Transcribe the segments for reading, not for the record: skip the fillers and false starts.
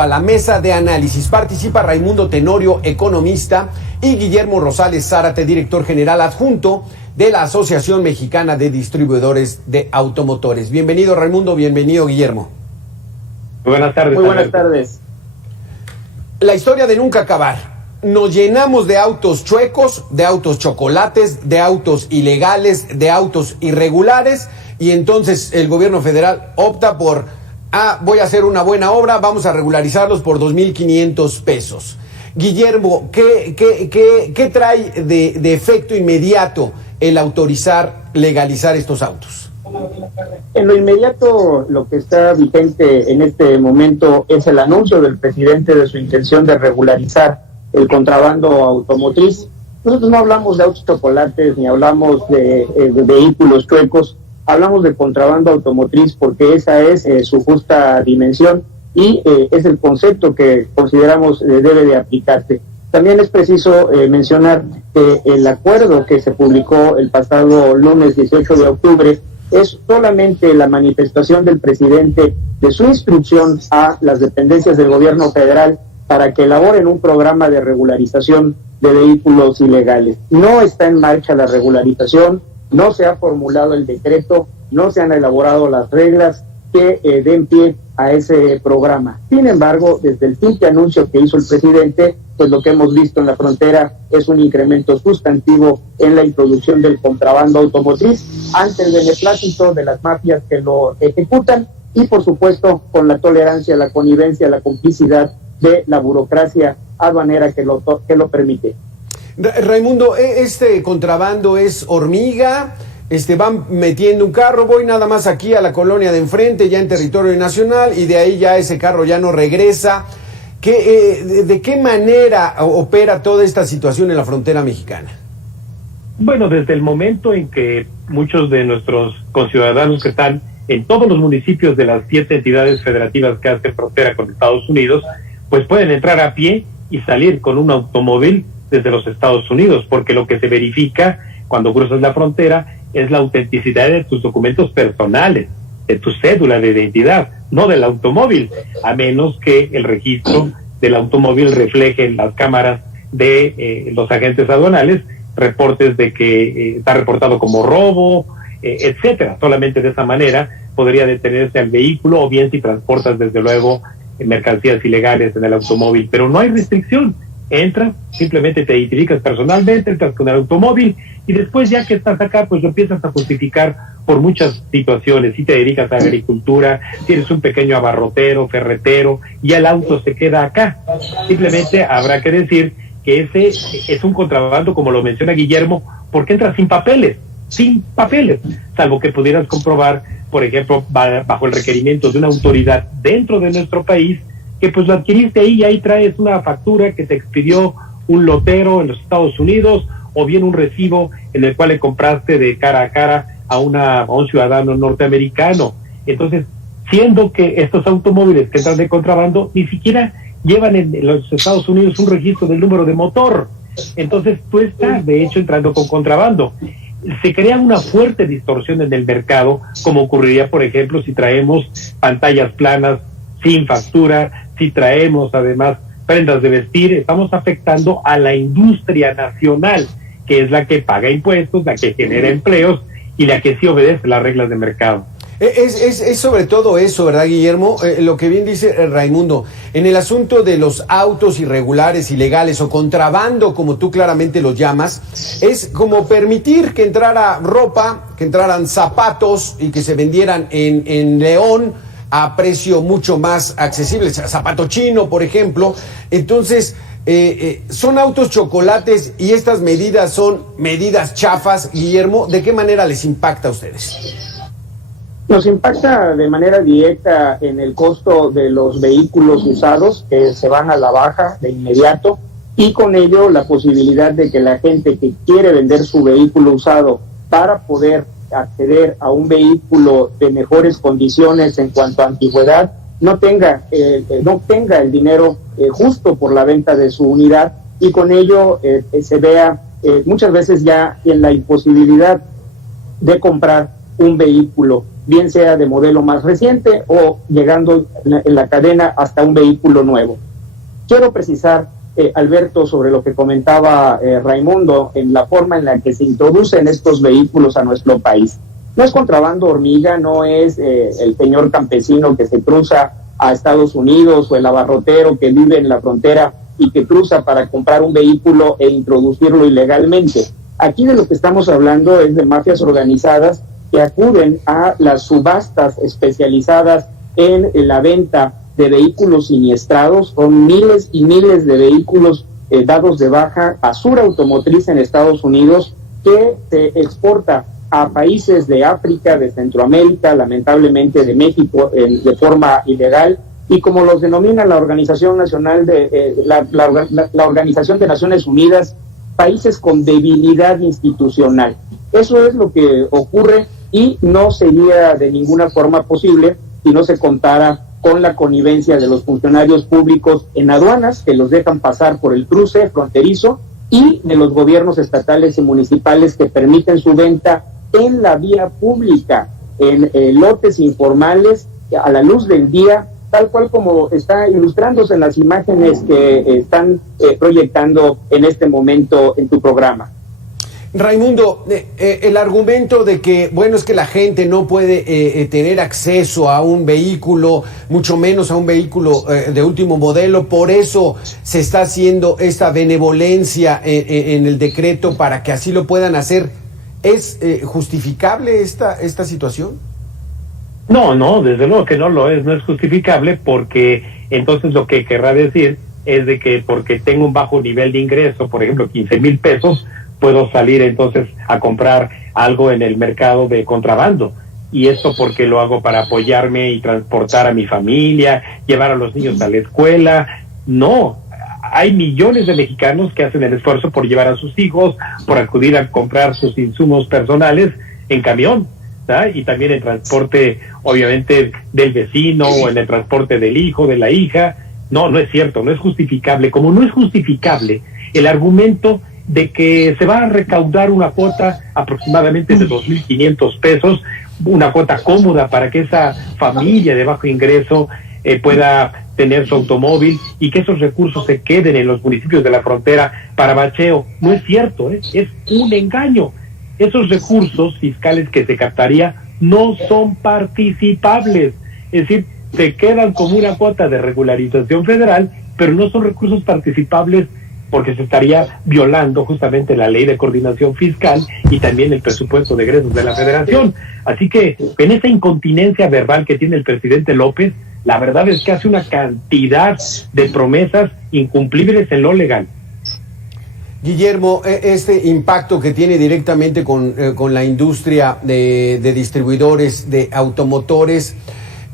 A la mesa de análisis participa Raimundo Tenorio, economista, y Guillermo Rosales Zárate, director general adjunto de la Asociación Mexicana de Distribuidores de Automotores. Bienvenido, Raimundo, bienvenido, Guillermo. Buenas tardes. Muy buenas tardes. La historia de nunca acabar. Nos llenamos de autos chuecos, de autos chocolates, de autos ilegales, de autos irregulares, y entonces el gobierno federal opta por: voy a hacer una buena obra, vamos a regularizarlos por 2,500 pesos. Guillermo, ¿qué trae de efecto inmediato el autorizar, legalizar estos autos? En lo inmediato, lo que está vigente en este momento es el anuncio del presidente de su intención de regularizar el contrabando automotriz. Nosotros no hablamos de autos chocolates ni hablamos de vehículos chuecos. Hablamos de contrabando automotriz porque esa es su justa dimensión y es el concepto que consideramos debe de aplicarse. También es preciso mencionar que el acuerdo que se publicó el pasado lunes 18 de octubre es solamente la manifestación del presidente de su instrucción a las dependencias del gobierno federal para que elaboren un programa de regularización de vehículos ilegales. No está en marcha la regularización. No se ha formulado el decreto, no se han elaborado las reglas que den pie a ese programa. Sin embargo, desde el simple anuncio que hizo el presidente, pues lo que hemos visto en la frontera es un incremento sustantivo en la introducción del contrabando automotriz ante el beneplácito de las mafias que lo ejecutan y, por supuesto, con la tolerancia, la connivencia, la complicidad de la burocracia aduanera que lo permite. Raimundo, ¿este contrabando es hormiga? Van metiendo un carro, voy nada más aquí a la colonia de enfrente, ya en territorio nacional, y de ahí ya ese carro ya no regresa. ¿De qué manera opera toda esta situación en la frontera mexicana? Bueno, desde el momento en que muchos de nuestros conciudadanos que están en todos los municipios de las 7 entidades federativas que hacen frontera con Estados Unidos, pues pueden entrar a pie y salir con un automóvil desde los Estados Unidos, porque lo que se verifica cuando cruzas la frontera es la autenticidad de tus documentos personales, de tu cédula de identidad, no del automóvil, a menos que el registro del automóvil refleje en las cámaras de los agentes aduanales reportes de que está reportado como robo, etcétera. Solamente de esa manera podría detenerse al vehículo, o bien si transportas desde luego mercancías ilegales en el automóvil, pero no hay restricción. Entras, simplemente te identificas personalmente, entras con el automóvil y después, ya que estás acá, pues lo empiezas a justificar por muchas situaciones. Si te dedicas a agricultura, si eres un pequeño abarrotero, ferretero, y el auto se queda acá. Simplemente habrá que decir que ese es un contrabando, como lo menciona Guillermo, porque entras sin papeles, salvo que pudieras comprobar, por ejemplo, bajo el requerimiento de una autoridad dentro de nuestro país, que pues lo adquiriste ahí y ahí traes una factura que te expidió un lotero en los Estados Unidos, o bien un recibo en el cual le compraste de cara a cara a un ciudadano norteamericano. Entonces, siendo que estos automóviles que entran de contrabando ni siquiera llevan en los Estados Unidos un registro del número de motor, entonces tú estás de hecho entrando con contrabando. Se crea una fuerte distorsión en el mercado, como ocurriría, por ejemplo, si traemos pantallas planas sin factura, si traemos además prendas de vestir. Estamos afectando a la industria nacional, que es la que paga impuestos, la que genera empleos y la que sí obedece las reglas de mercado. Es sobre todo eso, ¿verdad, Guillermo? Lo que bien dice Raimundo, en el asunto de los autos irregulares, ilegales o contrabando, como tú claramente los llamas, es como permitir que entrara ropa, que entraran zapatos y que se vendieran en León a precio mucho más accesible, zapato chino, por ejemplo. Entonces, son autos chocolates y estas medidas son medidas chafas. Guillermo, ¿de qué manera les impacta a ustedes? Nos impacta de manera directa en el costo de los vehículos usados, que se van a la baja de inmediato, y con ello la posibilidad de que la gente que quiere vender su vehículo usado para poder acceder a un vehículo de mejores condiciones en cuanto a antigüedad, no tenga el dinero justo por la venta de su unidad, y con ello se vea muchas veces ya en la imposibilidad de comprar un vehículo bien sea de modelo más reciente o llegando en la cadena hasta un vehículo nuevo. Quiero precisar, Alberto, sobre lo que comentaba Raimundo, en la forma en la que se introducen estos vehículos a nuestro país. No es contrabando hormiga, no es el señor campesino que se cruza a Estados Unidos o el abarrotero que vive en la frontera y que cruza para comprar un vehículo e introducirlo ilegalmente. Aquí de lo que estamos hablando es de mafias organizadas que acuden a las subastas especializadas en la venta de vehículos siniestrados. Son miles y miles de vehículos dados de baja a Sur Automotriz en Estados Unidos, que se exporta a países de África, de Centroamérica, lamentablemente de México, de forma ilegal, y como los denomina la Organización Nacional de la Organización de Naciones Unidas, países con debilidad institucional. Eso es lo que ocurre y no sería de ninguna forma posible si no se contara con la connivencia de los funcionarios públicos en aduanas que los dejan pasar por el cruce fronterizo y de los gobiernos estatales y municipales que permiten su venta en la vía pública, en lotes informales, a la luz del día, tal cual como está ilustrándose en las imágenes que están proyectando en este momento en tu programa. Raimundo, el argumento de que, bueno, es que la gente no puede tener acceso a un vehículo, mucho menos a un vehículo de último modelo, por eso se está haciendo esta benevolencia en el decreto para que así lo puedan hacer. ¿Es justificable esta situación? No, desde luego que no es justificable, porque entonces lo que querrá decir es de que porque tengo un bajo nivel de ingreso, por ejemplo 15,000 pesos, puedo salir entonces a comprar algo en el mercado de contrabando. Y esto porque lo hago para apoyarme y transportar a mi familia, llevar a los niños a la escuela. No, hay millones de mexicanos que hacen el esfuerzo por llevar a sus hijos, por acudir a comprar sus insumos personales en camión, ¿sabes? Y también en transporte, obviamente, del vecino o en el transporte del hijo, de la hija. No es cierto, no es justificable. Como no es justificable el argumento de que se va a recaudar una cuota aproximadamente de 2,500 pesos, una cuota cómoda para que esa familia de bajo ingreso pueda tener su automóvil y que esos recursos se queden en los municipios de la frontera para bacheo. No es cierto, es un engaño. Esos recursos fiscales que se captaría no son participables, es decir, se quedan como una cuota de regularización federal, pero no son recursos participables porque se estaría violando justamente la ley de coordinación fiscal y también el presupuesto de egresos de la federación. Así que en esa incontinencia verbal que tiene el presidente López, la verdad es que hace una cantidad de promesas incumplibles en lo legal. Guillermo, este impacto que tiene directamente con la industria de distribuidores de automotores,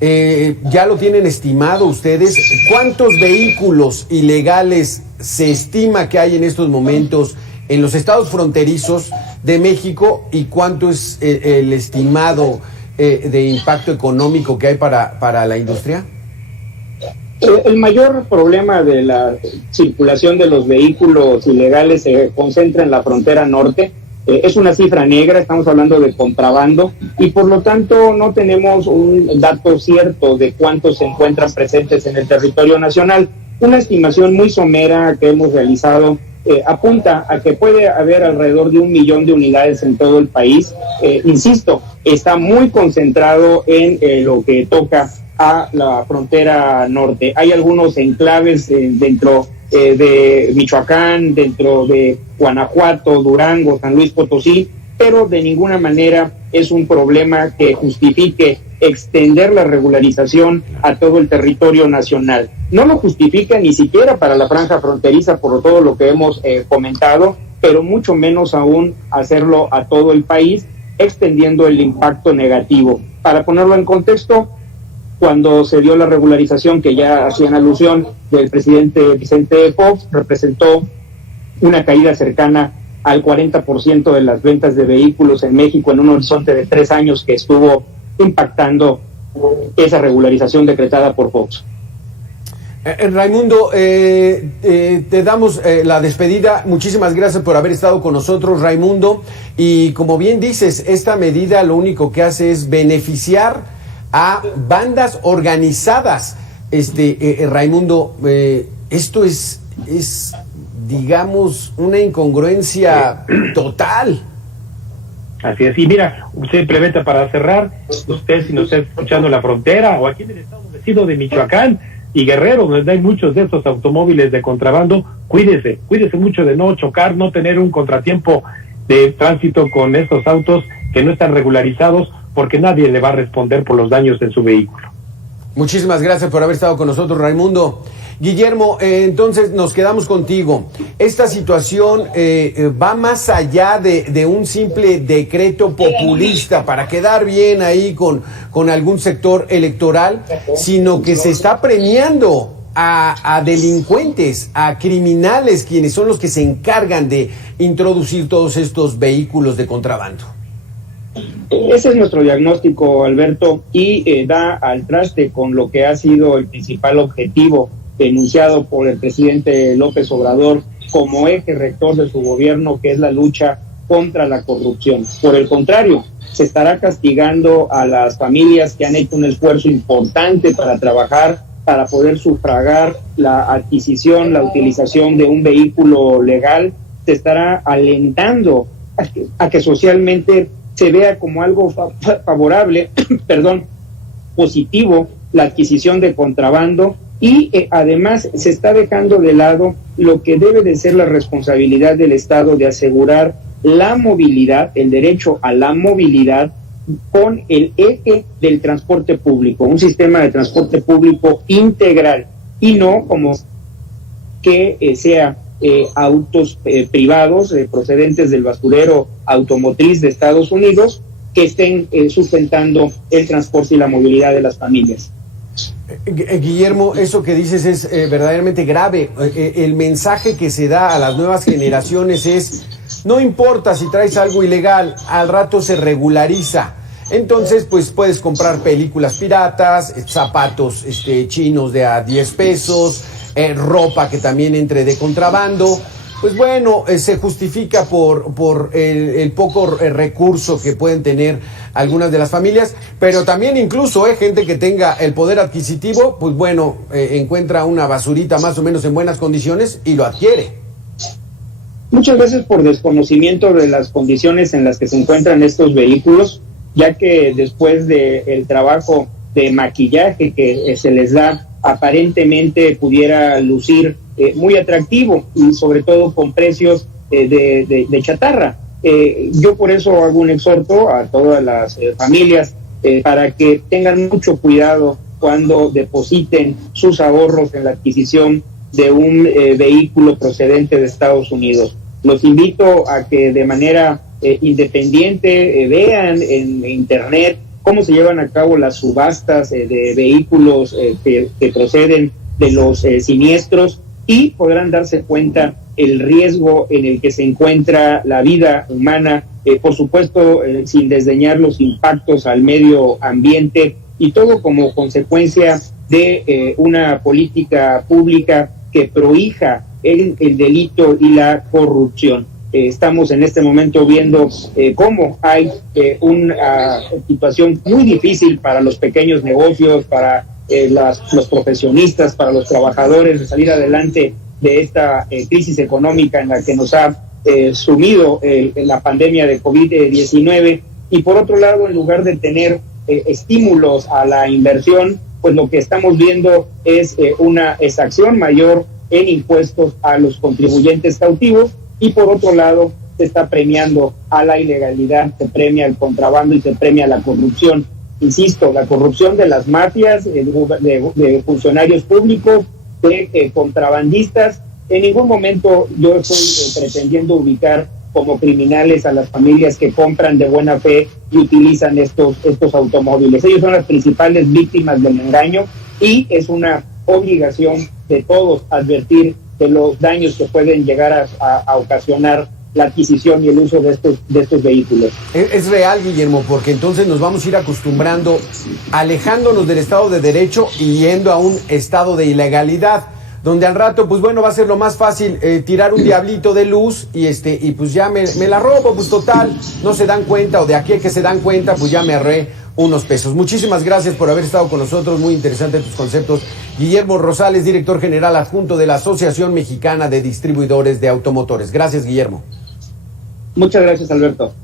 ¿ya lo tienen estimado ustedes? ¿Cuántos vehículos ilegales se estima que hay en estos momentos en los estados fronterizos de México y cuánto es el estimado de impacto económico que hay para la industria? El mayor problema de la circulación de los vehículos ilegales se concentra en la frontera norte. Es una cifra negra, estamos hablando de contrabando, y por lo tanto no tenemos un dato cierto de cuántos se encuentran presentes en el territorio nacional. Una estimación muy somera que hemos realizado apunta a que puede haber alrededor de 1 millón de unidades en todo el país. Insisto, está muy concentrado en lo que toca a la frontera norte. Hay algunos enclaves dentro de Michoacán, dentro de Guanajuato, Durango, San Luis Potosí, pero de ninguna manera es un problema que justifique extender la regularización a todo el territorio nacional. No lo justifica ni siquiera para la franja fronteriza por todo lo que hemos comentado, pero mucho menos aún hacerlo a todo el país, extendiendo el impacto negativo. Para ponerlo en contexto, cuando se dio la regularización que ya hacían alusión del presidente Vicente Fox, representó una caída cercana al 40% de las ventas de vehículos en México en un horizonte de 3 años que estuvo impactando esa regularización decretada por Fox. Raimundo, te damos la despedida. Muchísimas gracias por haber estado con nosotros, Raimundo. Y como bien dices, esta medida lo único que hace es beneficiar a bandas organizadas. Raimundo, esto es, digamos, una incongruencia total. Así es. Y mira, simplemente para cerrar, usted si nos está escuchando en la frontera o aquí en el estado vecino de Michoacán y Guerrero, donde hay muchos de estos automóviles de contrabando, cuídese mucho de no chocar, no tener un contratiempo de tránsito con estos autos que no están regularizados, porque nadie le va a responder por los daños en su vehículo. Muchísimas gracias por haber estado con nosotros, Raimundo. Guillermo, entonces nos quedamos contigo. Esta situación va más allá de un simple decreto populista para quedar bien ahí con algún sector electoral, sino que se está premiando a delincuentes, a criminales, quienes son los que se encargan de introducir todos estos vehículos de contrabando. Ese es nuestro diagnóstico, Alberto, y da al traste con lo que ha sido el principal objetivo enunciado por el presidente López Obrador como eje rector de su gobierno, que es la lucha contra la corrupción. Por el contrario, se estará castigando a las familias que han hecho un esfuerzo importante para trabajar, para poder sufragar la adquisición, la utilización de un vehículo legal. Se estará alentando a que socialmente se vea como algo favorable, positivo, la adquisición de contrabando, y además se está dejando de lado lo que debe de ser la responsabilidad del Estado de asegurar la movilidad, el derecho a la movilidad con el eje del transporte público, un sistema de transporte público integral y no como que sea autos privados procedentes del basurero automotriz de Estados Unidos que estén sustentando el transporte y la movilidad de las familias. Guillermo, eso que dices es verdaderamente grave. El mensaje que se da a las nuevas generaciones es: no importa si traes algo ilegal, al rato se regulariza. Entonces, pues puedes comprar películas piratas, zapatos chinos de a 10 pesos, ropa que también entre de contrabando. Pues bueno, se justifica por el poco recurso que pueden tener algunas de las familias, pero también incluso gente que tenga el poder adquisitivo, pues bueno, encuentra una basurita más o menos en buenas condiciones y lo adquiere. Muchas veces por desconocimiento de las condiciones en las que se encuentran estos vehículos, ya que después del trabajo de maquillaje que se les da, aparentemente pudiera lucir muy atractivo y sobre todo con precios de chatarra. Yo por eso hago un exhorto a todas las familias para que tengan mucho cuidado cuando depositen sus ahorros en la adquisición de un vehículo procedente de Estados Unidos. Los invito a que de manera independiente vean en internet cómo se llevan a cabo las subastas de vehículos que proceden de los siniestros, y podrán darse cuenta el riesgo en el que se encuentra la vida humana, por supuesto sin desdeñar los impactos al medio ambiente, y todo como consecuencia de una política pública que prohija el delito y la corrupción. Estamos en este momento viendo cómo hay una situación muy difícil para los pequeños negocios, para los profesionistas, para los trabajadores, de salir adelante de esta crisis económica en la que nos ha sumido la pandemia de COVID-19. Y por otro lado, en lugar de tener estímulos a la inversión, pues lo que estamos viendo es una exacción mayor en impuestos a los contribuyentes cautivos, y por otro lado se está premiando a la ilegalidad, se premia el contrabando y se premia la corrupción. Insisto, la corrupción de las mafias, de funcionarios públicos, de contrabandistas. En ningún momento yo estoy pretendiendo ubicar como criminales a las familias que compran de buena fe y utilizan estos automóviles. Ellos son las principales víctimas del engaño, y es una obligación de todos advertir de los daños que pueden llegar a ocasionar la adquisición y el uso de estos vehículos. Es real, Guillermo, porque entonces nos vamos a ir acostumbrando, alejándonos del Estado de Derecho y yendo a un estado de ilegalidad, donde al rato, pues bueno, va a ser lo más fácil tirar un diablito de luz y pues ya me la robo, pues total, no se dan cuenta, o de aquí a que se dan cuenta, pues ya me ahorré unos pesos. Muchísimas gracias por haber estado con nosotros, muy interesantes tus conceptos. Guillermo Rosales, director general adjunto de la Asociación Mexicana de Distribuidores de Automotores. Gracias, Guillermo. Muchas gracias, Alberto.